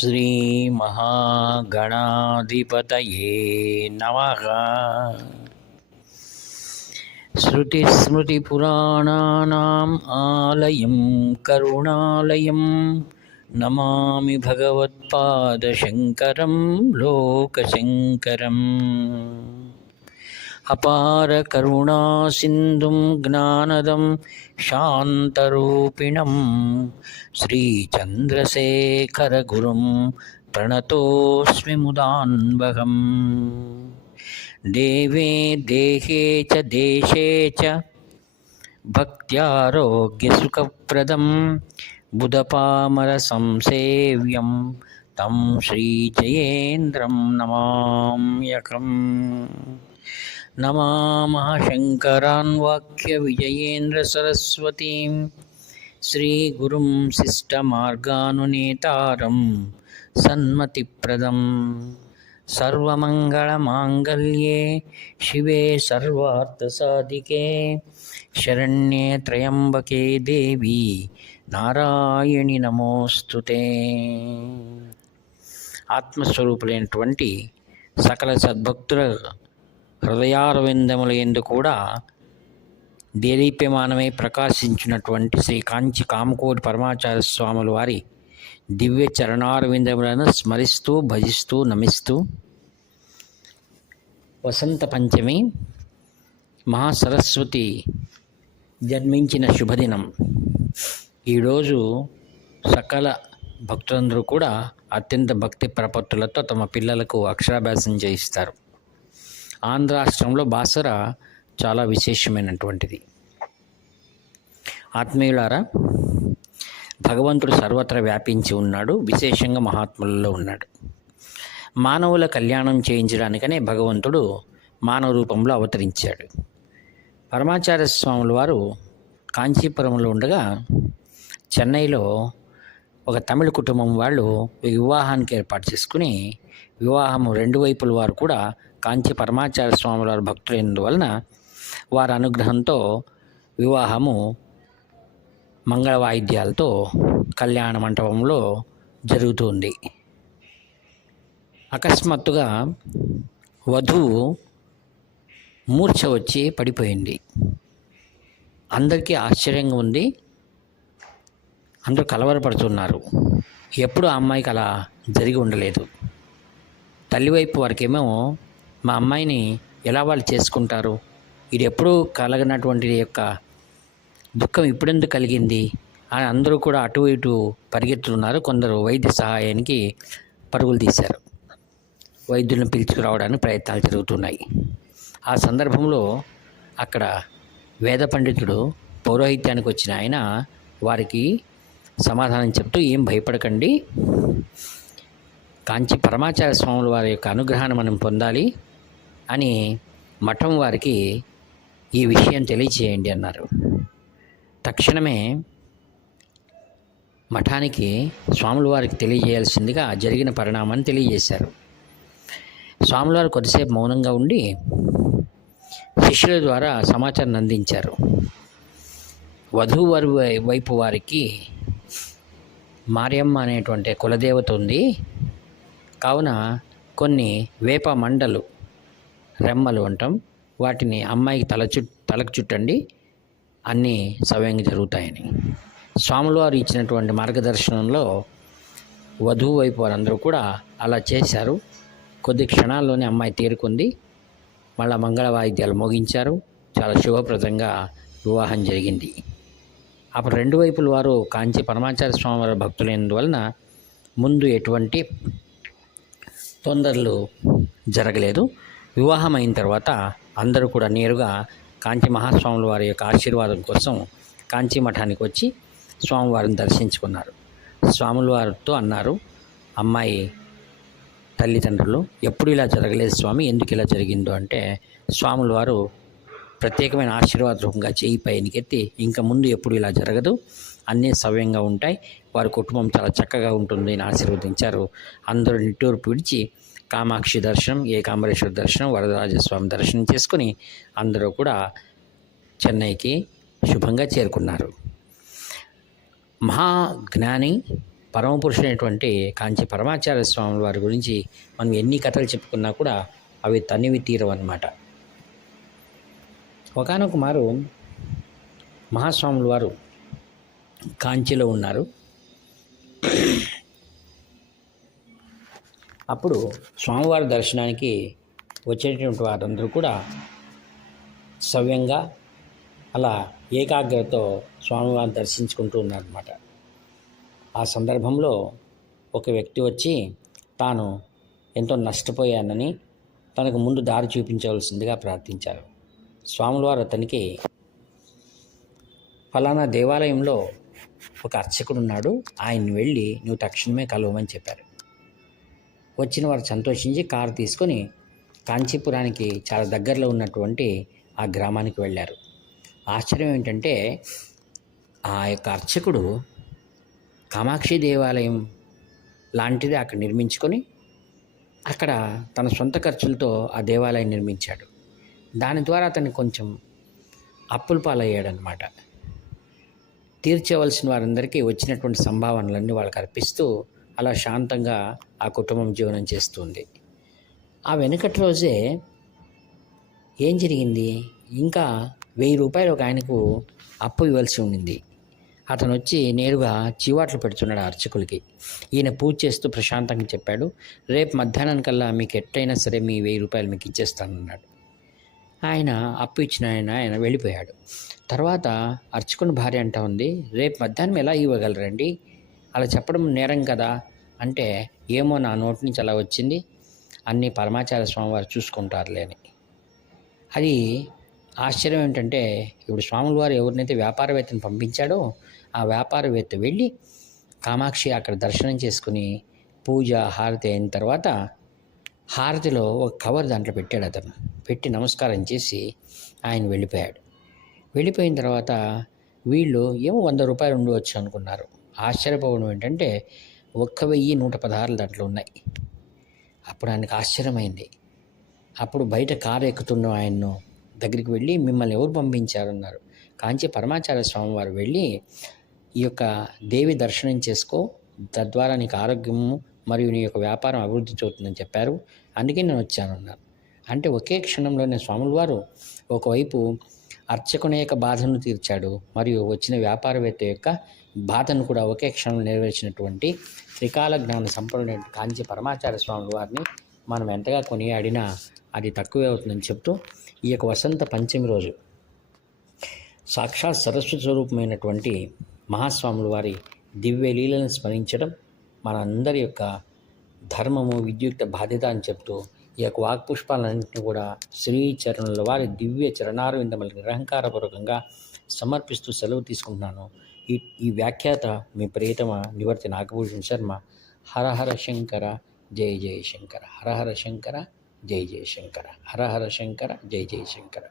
श्रीमहागणाधिपतये नमः। श्रुतिस्मृतिपुराणानाम् आलयं करुणालयं नमामि भगवत्पादशङ्करं लोकशङ्करम्। अपार करुणासिन्धुं ज्ञानदं शान्तरूपिणं श्रीचन्द्रशेखरगुरुं प्रणतोऽस्मि मुदान्वहम्। देवे देहे च देशे च भक्त्यारोग्यसुखप्रदं बुधपामरसंसेव्यं तं श्रीजयेन्द्रं नमाम्यहम्। नमामः शङ्करान् वाक्यविजयेन्द्रसरस्वतीं श्रीगुरुं शिष्टमार्गानुनेतारं सन्मतिप्रदं। सर्वमङ्गलमाङ्गल्ये शिवे सर्वार्थसाधिके शरण्ये त्र्यम्बके देवी నారాయణి నమోస్తుతే. ఆత్మస్వరూపులైనటువంటి సకల సద్భక్తుల హృదయారవిందముల యందు కూడా దేదీప్యమానమై ప్రకాశించినటువంటి శ్రీ కాంచి కామకోటి పరమాచార్య స్వాముల వారి దివ్య చరణారవిందములను స్మరిస్తూ భజిస్తూ నమిస్తూ వసంత పంచమి మహాసరస్వతి జన్మించిన శుభదినం. ఈరోజు సకల భక్తులందరూ కూడా అత్యంత భక్తి ప్రపత్తులతో తమ పిల్లలకు అక్షరాభ్యాసం చేయిస్తారు. ఆంధ్ర రాష్ట్రంలో బాసర చాలా విశేషమైనటువంటిది. ఆత్మీయులారా, భగవంతుడు సర్వత్రా వ్యాపించి ఉన్నాడు, విశేషంగా మహాత్ములలో ఉన్నాడు. మానవుల కళ్యాణం చేయించడానికనే భగవంతుడు మానవ రూపంలో అవతరించాడు. పరమాచార్య స్వాముల వారు కాంచీపురంలో ఉండగా చెన్నైలో ఒక తమిళ కుటుంబం వాళ్ళు వివాహానికి ఏర్పాటు చేసుకుని, వివాహము రెండు వైపుల వారు కూడా కాంచి పరమాచార్య స్వాముల వారి భక్తులైనందువలన వారి అనుగ్రహంతో వివాహము మంగళ వాయిద్యాలతో కళ్యాణ మంటపంలో జరుగుతుంది. అకస్మాత్తుగా వధువు మూర్ఛ వచ్చి పడిపోయింది. అందరికీ ఆశ్చర్యంగా ఉంది, అందరూ కలవరపడుతున్నారు. ఎప్పుడు ఆ అమ్మాయికి అలా జరిగి ఉండలేదు. తల్లివైపు వారికేమో మా అమ్మాయిని ఎలా వాళ్ళు చేసుకుంటారు, ఇది ఎప్పుడూ కలగనటువంటి యొక్క దుఃఖం ఇప్పుడెందుకు కలిగింది అని అందరూ కూడా అటు ఇటు పరిగెత్తుతున్నారు. కొందరు వైద్య సహాయానికి పరుగులు తీశారు. వైద్యులను పిలుచుకురావడానికి ప్రయత్నాలు జరుగుతున్నాయి. ఆ సందర్భంలో అక్కడ వేద పండితుడు పౌరోహిత్యానికి వచ్చిన ఆయన వారికి సమాధానం చెప్తూ, ఏం భయపడకండి, కాంచి పరమాచార్య స్వాముల వారి యొక్క అనుగ్రహాన్ని మనం పొందాలి అని మఠం వారికి ఈ విషయం తెలియచేయండి అన్నారు. తక్షణమే మఠానికి స్వాముల వారికి తెలియజేయాల్సిందిగా జరిగిన పరిణామాన్ని తెలియజేశారు. స్వాముల వారు కొద్దిసేపు మౌనంగా ఉండి శిష్యుల ద్వారా సమాచారం అందించారు. వధువు వారి వైపు వారికి మార్యమ్మ అనేటువంటి కులదేవత ఉంది, కావున కొన్ని వేప మండలు రెమ్మలు అంటాం, వాటిని అమ్మాయికి తలకు చుట్టండి, అన్నీ సవ్యంగా జరుగుతాయని స్వాముల వారు ఇచ్చినటువంటి మార్గదర్శనంలో వధువు వైపు వారందరూ కూడా అలా చేశారు. కొద్ది క్షణాల్లోనే అమ్మాయి తేరుకుంది. మళ్ళా మంగళ వాయిద్యాలు మోగించారు. చాలా శుభప్రదంగా వివాహం జరిగింది. అప్పుడు రెండు వైపుల వారు కాంచి పరమాచార్య స్వామి వారి భక్తులైనందువలన ముందు ఎటువంటి తొందరలు జరగలేదు. వివాహం అయిన తర్వాత అందరూ కూడా నేరుగా కాంచి మహాస్వాముల వారి యొక్క ఆశీర్వాదం కోసం కాంచి మఠానికి వచ్చి స్వామివారిని దర్శించుకున్నారు. స్వాముల వారితో అన్నారు, అమ్మాయి తల్లిదండ్రులు, ఎప్పుడు ఇలా జరగలేదు స్వామి, ఎందుకు ఇలా జరిగిందో అంటే స్వాముల వారు ప్రత్యేకమైన ఆశీర్వాద రూపంగా చేయి పైనకెత్తి, ఇంకా ముందు ఎప్పుడు ఇలా జరగదు, అన్నీ సవ్యంగా ఉంటాయి, వారి కుటుంబం చాలా చక్కగా ఉంటుంది అని ఆశీర్వదించారు. అందరూ నిట్టూర్పు విడిచి కామాక్షి దర్శనం, ఏకాంబరేశ్వర దర్శనం, వరదరాజస్వామి దర్శనం చేసుకుని అందరూ కూడా చెన్నైకి శుభంగా చేరుకున్నారు. మహాజ్ఞాని పరమపురుషుడైనటువంటి కాంచి పరమాచార్య స్వామి వారి గురించి మనం ఎన్ని కథలు చెప్పుకున్నా కూడా అవి తనివి తీరవన్నమాట. ఒకానొక మారు మహాస్వాముల వారు కాంచీలో ఉన్నారు. అప్పుడు స్వామివారి దర్శనానికి వచ్చేటటువంటి వారందరూ కూడా సవ్యంగా అలా ఏకాగ్రతతో స్వామివారిని దర్శించుకుంటూ ఉన్నారన్నమాట. ఆ సందర్భంలో ఒక వ్యక్తి వచ్చి తాను ఎంతో నష్టపోయానని తనకు ముందు దారి చూపించవలసిందిగా ప్రార్థించారు. స్వాముల వారు అతనికి ఫలానా దేవాలయంలో ఒక అర్చకుడు ఉన్నాడు, ఆయన్ని వెళ్ళి నువ్వు తక్షణమే కలవమని చెప్పారు. వచ్చిన వారు సంతోషించి కారు తీసుకొని కాంచీపురానికి చాలా దగ్గరలో ఉన్నటువంటి ఆ గ్రామానికి వెళ్ళారు. ఆశ్చర్యం ఏంటంటే ఆ యొక్క అర్చకుడు కామాక్షి దేవాలయం లాంటిది అక్కడ నిర్మించుకొని అక్కడ తన సొంత ఖర్చులతో ఆ దేవాలయం నిర్మించాడు. దాని ద్వారా అతను కొంచెం అప్పుల పాలయ్యాడనమాట. తీర్చవలసిన వారందరికీ వచ్చినటువంటి సంభావనలన్నీ వాళ్ళకి అర్పిస్తూ అలా శాంతంగా ఆ కుటుంబం జీవనం చేస్తుంది. ఆ వెనుకటి రోజే ఏం జరిగింది, ఇంకా 1000 రూపాయలు ఒక ఆయనకు అప్పు ఇవ్వాల్సి ఉండింది. అతను వచ్చి నేరుగా చీవాట్లు పెడుతున్నాడు అర్చకులకి. ఈయన పూజ చేస్తూ ప్రశాంతంగా చెప్పాడు, రేపు మధ్యాహ్నానికల్లా మీకు ఎట్టయినా సరే మీ 1000 రూపాయలు మీకు ఇచ్చేస్తానన్నాడు. ఆయన అప్పు ఇచ్చిన ఆయన వెళ్ళిపోయాడు. తర్వాత అర్చకుని భార్య అంటా ఉంది, రేపు మధ్యాహ్నం ఎలా ఇవ్వగలరండి, అలా చెప్పడం నేరం కదా అంటే, ఏమో నా నోటి నుంచి అలా వచ్చింది, అన్నీ పరమాచార్య స్వామి వారు చూసుకుంటారులే అని. అది ఆశ్చర్యం ఏంటంటే, ఇప్పుడు స్వాముల వారు ఎవరినైతే వ్యాపారవేత్తని పంపించాడో ఆ వ్యాపారవేత్త వెళ్ళి కామాక్షి అక్కడ దర్శనం చేసుకుని పూజ హారతి అయిన తర్వాత హారతిలో ఒక కవర్ దాంట్లో పెట్టాడు. అతను పెట్టి నమస్కారం చేసి ఆయన వెళ్ళిపోయాడు. వెళ్ళిపోయిన తర్వాత వీళ్ళు ఏమో 100 రూపాయలు ఉండవచ్చు అనుకున్నారు. ఆశ్చర్యపోవడం ఏంటంటే 1116 దాంట్లో ఉన్నాయి. అప్పుడు ఆయనకు ఆశ్చర్యమైంది. అప్పుడు బయట కారు ఎక్కుతున్న ఆయన్ను దగ్గరికి వెళ్ళి, మిమ్మల్ని ఎవరు పంపించారన్నారు. కాంచి పరమాచార్య స్వామి వారు వెళ్ళి ఈ యొక్క దేవి దర్శనం చేసుకో, తద్వారా నీకు ఆరోగ్యము మరియు నీ యొక్క వ్యాపారం అభివృద్ధి చూస్తుందని చెప్పారు, అందుకే నేను వచ్చానన్నారు. అంటే ఒకే క్షణంలోనే స్వాముల వారు ఒకవైపు అర్చకుని యొక్క బాధను తీర్చాడు, మరియు వచ్చిన వ్యాపారవేత్త యొక్క బాధను కూడా ఒకే క్షణంలో నెరవేర్చినటువంటి త్రికాల జ్ఞాన సంపన్నుడైన కాంచి పరమాచార్య స్వాముల వారిని మనం ఎంతగా కొనియాడినా అది తక్కువే అవుతుందని చెప్తూ, ఈ యొక్క వసంత పంచమి రోజు సాక్షాత్ సరస్వతి స్వరూపమైనటువంటి మహాస్వాముల వారి దివ్య లీలను స్మరించడం మనందరి యొక్క ధర్మము, విద్యుక్త బాధ్యత అని చెప్తూ ఈ యొక్క వాక్పుష్పాలన్నింటినీ కూడా శ్రీచరణుల వారి దివ్య చరణారవిందములకు నిరహంకారపూర్వకంగా సమర్పిస్తూ సెలవు తీసుకుంటున్నాను. ఈ వ్యాఖ్యాత మీ ప్రియతమ నివర్తి నాగభూషణ్ శర్మ. హరహర శంకర జయ జయ శంకర, హరహర శంకర జయ జయ శంకర, హరహర శంకర జయ జయ శంకర.